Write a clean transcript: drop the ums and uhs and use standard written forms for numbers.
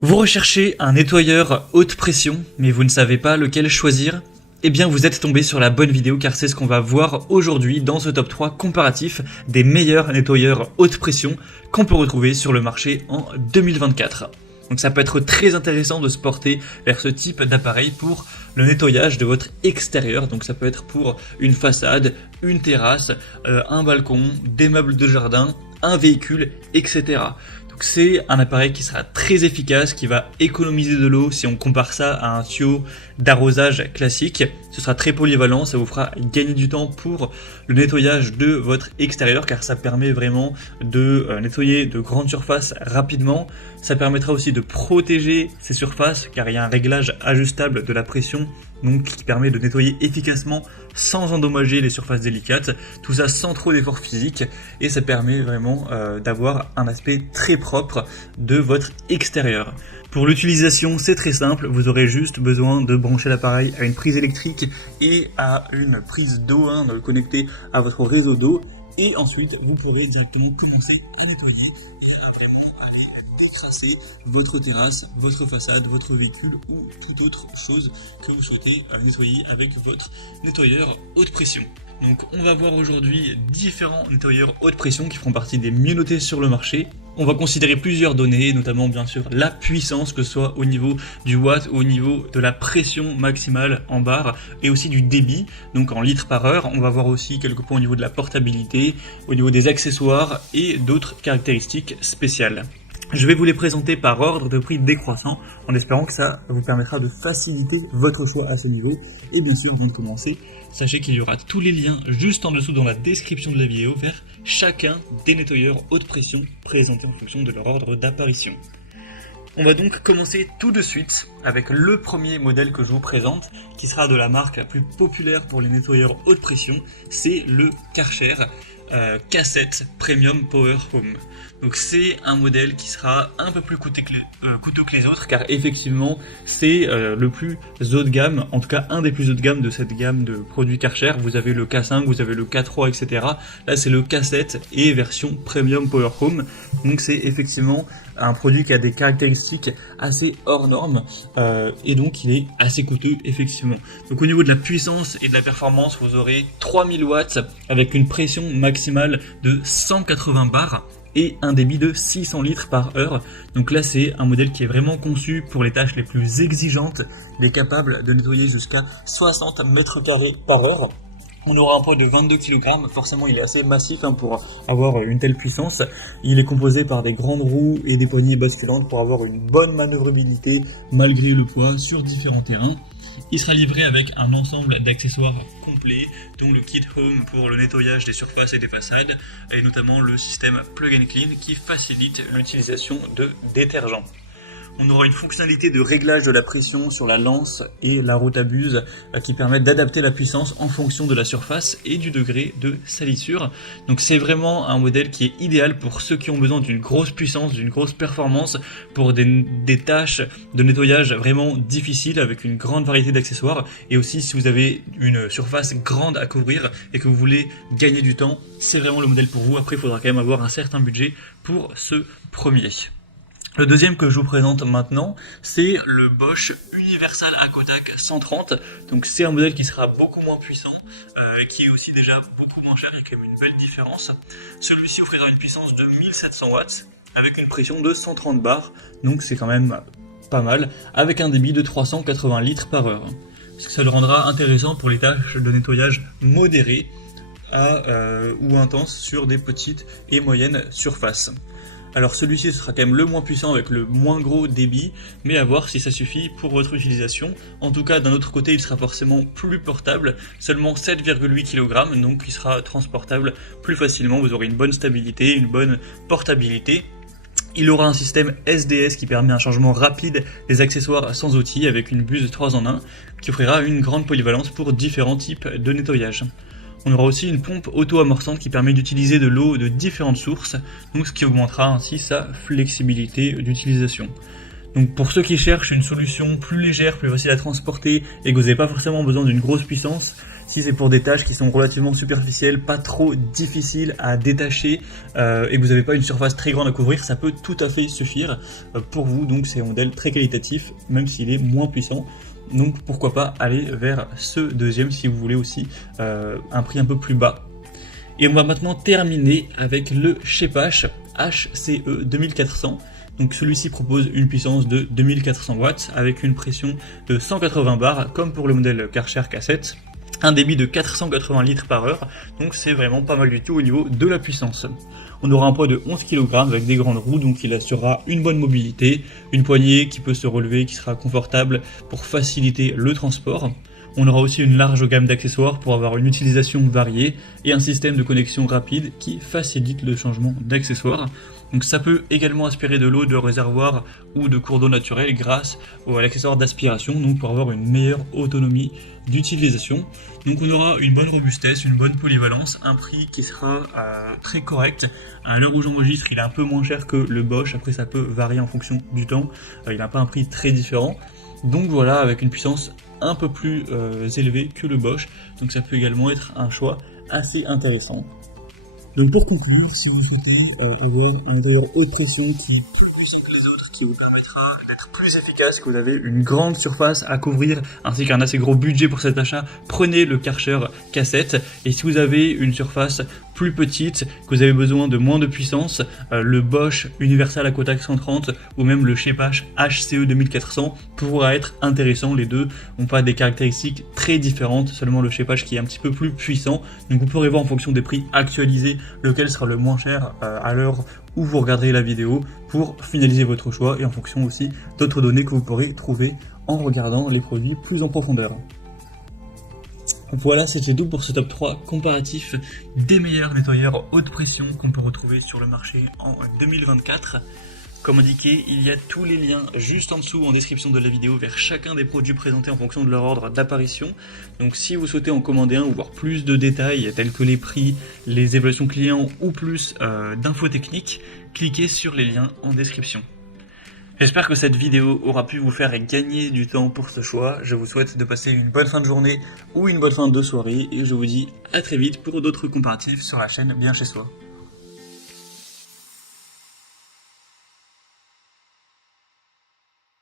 Vous recherchez un nettoyeur haute pression, mais vous ne savez pas lequel choisir? Eh bien vous êtes tombé sur la bonne vidéo car c'est ce qu'on va voir aujourd'hui dans ce top 3 comparatif des meilleurs nettoyeurs haute pression qu'on peut retrouver sur le marché en 2024. Donc ça peut être très intéressant de se porter vers ce type d'appareil pour le nettoyage de votre extérieur. Donc ça peut être pour une façade, une terrasse, un balcon, des meubles de jardin, un véhicule, etc. C'est un appareil qui sera très efficace, qui va économiser de l'eau si on compare ça à un tuyau d'arrosage classique. Ce sera très polyvalent, ça vous fera gagner du temps pour le nettoyage de votre extérieur car ça permet vraiment de nettoyer de grandes surfaces rapidement. Ça permettra aussi de protéger ces surfaces car il y a un réglage ajustable de la pression donc qui permet de nettoyer efficacement sans endommager les surfaces délicates, tout ça sans trop d'efforts physiques et ça permet vraiment d'avoir un aspect très propre de votre extérieur. Pour l'utilisation, c'est très simple, vous aurez juste besoin de brancher l'appareil à une prise électrique et à une prise d'eau, de le connecter à votre réseau d'eau et ensuite vous pourrez directement commencer à nettoyer et vraiment aller décrasser votre terrasse, votre façade, votre véhicule ou toute autre chose que vous souhaitez nettoyer avec votre nettoyeur haute pression. Donc on va voir aujourd'hui différents nettoyeurs haute pression qui feront partie des mieux notés sur le marché. On va considérer plusieurs données, notamment bien sûr la puissance, que ce soit au niveau du watt ou au niveau de la pression maximale en bar et aussi du débit, donc en litres par heure. On va voir aussi quelques points au niveau de la portabilité, au niveau des accessoires et d'autres caractéristiques spéciales. Je vais vous les présenter par ordre de prix décroissant en espérant que ça vous permettra de faciliter votre choix à ce niveau. Et bien sûr, avant de commencer, sachez qu'il y aura tous les liens juste en dessous dans la description de la vidéo vers chacun des nettoyeurs haute pression présentés en fonction de leur ordre d'apparition. On va donc commencer tout de suite avec le premier modèle que je vous présente, qui sera de la marque la plus populaire pour les nettoyeurs haute pression, c'est le Karcher K7 Premium Power Home. Donc c'est un modèle qui sera un peu plus coûteux que les autres car effectivement c'est le plus haut de gamme, en tout cas un des plus haut de gamme de cette gamme de produits Karcher. Vous avez le K5, vous avez le K3, etc. Là c'est le K7 et version Premium Power Home. Donc c'est effectivement un produit qui a des caractéristiques assez hors normes et donc il est assez coûteux effectivement. Donc au niveau de la puissance et de la performance, vous aurez 3000 watts avec une pression maximale de 180 bars et un débit de 600 litres par heure. Donc là c'est un modèle qui est vraiment conçu pour les tâches les plus exigeantes. Il est capable de nettoyer jusqu'à 60 mètres carrés par heure. On aura un poids de 22 kg, forcément il est assez massif pour avoir une telle puissance. Il est composé par des grandes roues et des poignées basculantes pour avoir une bonne manœuvrabilité malgré le poids sur différents terrains. Il sera livré avec un ensemble d'accessoires complets, dont le kit home pour le nettoyage des surfaces et des façades, et notamment le système Plug and Clean qui facilite l'utilisation de détergents. On aura une fonctionnalité de réglage de la pression sur la lance et la rotabuse qui permettent d'adapter la puissance en fonction de la surface et du degré de salissure. Donc c'est vraiment un modèle qui est idéal pour ceux qui ont besoin d'une grosse puissance, d'une grosse performance, pour des tâches de nettoyage vraiment difficiles avec une grande variété d'accessoires. Et aussi si vous avez une surface grande à couvrir et que vous voulez gagner du temps, c'est vraiment le modèle pour vous. Après il faudra quand même avoir un certain budget pour ce premier. Le deuxième que je vous présente maintenant, c'est le Bosch Universal AquaTac 130. Donc c'est un modèle qui sera beaucoup moins puissant, qui est aussi déjà beaucoup moins cher, il y a quand même une belle différence. Celui-ci offrira une puissance de 1700 watts avec une pression de 130 bars, donc c'est quand même pas mal, avec un débit de 380 litres par heure. Ça le rendra intéressant pour les tâches de nettoyage modérées ou intenses sur des petites et moyennes surfaces. Alors celui-ci sera quand même le moins puissant avec le moins gros débit, mais à voir si ça suffit pour votre utilisation. En tout cas, d'un autre côté, il sera forcément plus portable, seulement 7,8 kg, donc il sera transportable plus facilement. Vous aurez une bonne stabilité, une bonne portabilité. Il aura un système SDS qui permet un changement rapide des accessoires sans outils avec une buse 3 en 1 qui offrira une grande polyvalence pour différents types de nettoyage. On aura aussi une pompe auto-amorçante qui permet d'utiliser de l'eau de différentes sources, donc ce qui augmentera ainsi sa flexibilité d'utilisation. Donc pour ceux qui cherchent une solution plus légère, plus facile à transporter et que vous n'avez pas forcément besoin d'une grosse puissance, si c'est pour des tâches qui sont relativement superficielles, pas trop difficiles à détacher et que vous n'avez pas une surface très grande à couvrir, ça peut tout à fait suffire pour vous. Donc c'est un modèle très qualitatif, même s'il est moins puissant. Donc pourquoi pas aller vers ce deuxième si vous voulez aussi un prix un peu plus bas. Et on va maintenant terminer avec le Shepash HCE 2400. Donc celui-ci propose une puissance de 2400 watts avec une pression de 180 bars comme pour le modèle Karcher K7, un débit de 480 litres par heure, donc c'est vraiment pas mal du tout au niveau de la puissance. On aura un poids de 11 kg avec des grandes roues, donc il assurera une bonne mobilité, une poignée qui peut se relever, qui sera confortable pour faciliter le transport. On aura aussi une large gamme d'accessoires pour avoir une utilisation variée et un système de connexion rapide qui facilite le changement d'accessoires. Donc ça peut également aspirer de l'eau de réservoir ou de cours d'eau naturel grâce à l'accessoire d'aspiration, donc pour avoir une meilleure autonomie d'utilisation. Donc on aura une bonne robustesse, une bonne polyvalence, un prix qui sera très correct. À l'heure où j'enregistre, il est un peu moins cher que le Bosch, après ça peut varier en fonction du temps, il n'a pas un prix très différent. Donc voilà, avec une puissance un peu plus élevée que le Bosch, donc ça peut également être un choix assez intéressant. Donc pour conclure, si vous souhaitez avoir un nettoyeur haute pression qui est plus puissant que les autres, qui vous permettra d'être plus efficace, que vous avez une grande surface à couvrir, ainsi qu'un assez gros budget pour cet achat, prenez le Karcher K7. Et si vous avez une surface plus petite, que vous avez besoin de moins de puissance, le Bosch Universal Aquatac 130 ou même le Shepash HCE 2400 pourra être intéressant. Les deux n'ont pas des caractéristiques très différentes, seulement le Shepash qui est un petit peu plus puissant. Donc vous pourrez voir en fonction des prix actualisés lequel sera le moins cher à l'heure où vous regarderez la vidéo pour finaliser votre choix et en fonction aussi d'autres données que vous pourrez trouver en regardant les produits plus en profondeur. Voilà, c'était tout pour ce top 3 comparatif des meilleurs nettoyeurs haute pression qu'on peut retrouver sur le marché en 2024. Comme indiqué, il y a tous les liens juste en dessous en description de la vidéo vers chacun des produits présentés en fonction de leur ordre d'apparition. Donc si vous souhaitez en commander un ou voir plus de détails tels que les prix, les évaluations clients ou plus d'infos techniques, cliquez sur les liens en description. J'espère que cette vidéo aura pu vous faire gagner du temps pour ce choix. Je vous souhaite de passer une bonne fin de journée ou une bonne fin de soirée et je vous dis à très vite pour d'autres comparatifs sur la chaîne Bien Chez Soi.